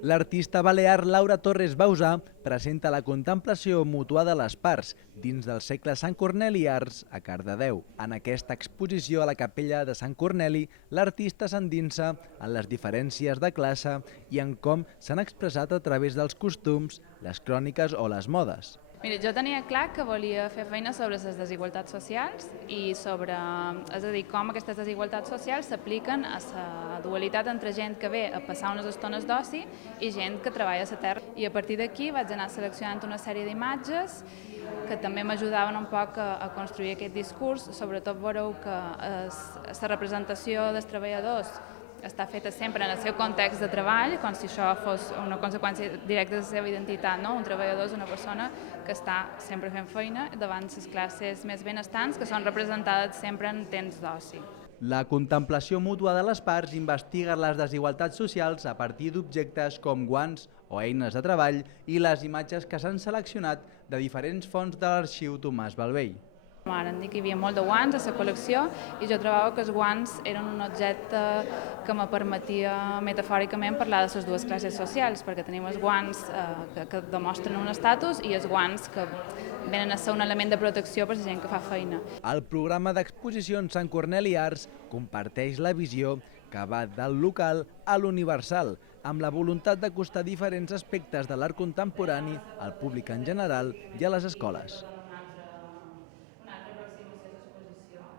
L'artista balear Laura Torres Bausà presenta la contemplació mútua de les parts dins del segle Sant Corneli Arts a Cardedeu. En aquesta exposició a la capella de Sant Corneli, l'artista s'endinsa en les diferències de classe i en com s'han expressat a través dels costums, les cròniques o les modes. Mira, jo tenia clar que volia fer feina sobre les desigualtats socials i sobre, és a dir, com aquestes desigualtats socials s'apliquen a la dualitat entre gent que ve a passar unes estones d'oci i gent que treballa a la terra. I a partir d'aquí vaig anar seleccionant una sèrie d'imatges que també m'ajudaven un poc a construir aquest discurs. Sobretot veureu que la representació dels treballadors està feta sempre en el seu context de treball, com si això fos una conseqüència directa de la seva identitat. No? Un treballador és una persona que està sempre fent feina davant les classes més benestants, que són representades sempre en temps d'oci. La contemplació mútua de les parts investiga les desigualtats socials a partir d'objectes com guants o eines de treball i les imatges que s'han seleccionat de diferents fonts de l'arxiu Tomàs Balvell. Ara em dic que hi havia molt de guants a la col·lecció i jo trobava que els guants eren un objecte que me permetia metafòricament parlar de les dues classes socials, perquè tenim els guants que demostren un estatus i els guants que venen a ser un element de protecció per a la gent que fa feina. El programa d'exposicions Sant Corneli Arts comparteix la visió que va del local a l'universal, amb la voluntat d'acostar diferents aspectes de l'art contemporani al públic en general i a les escoles.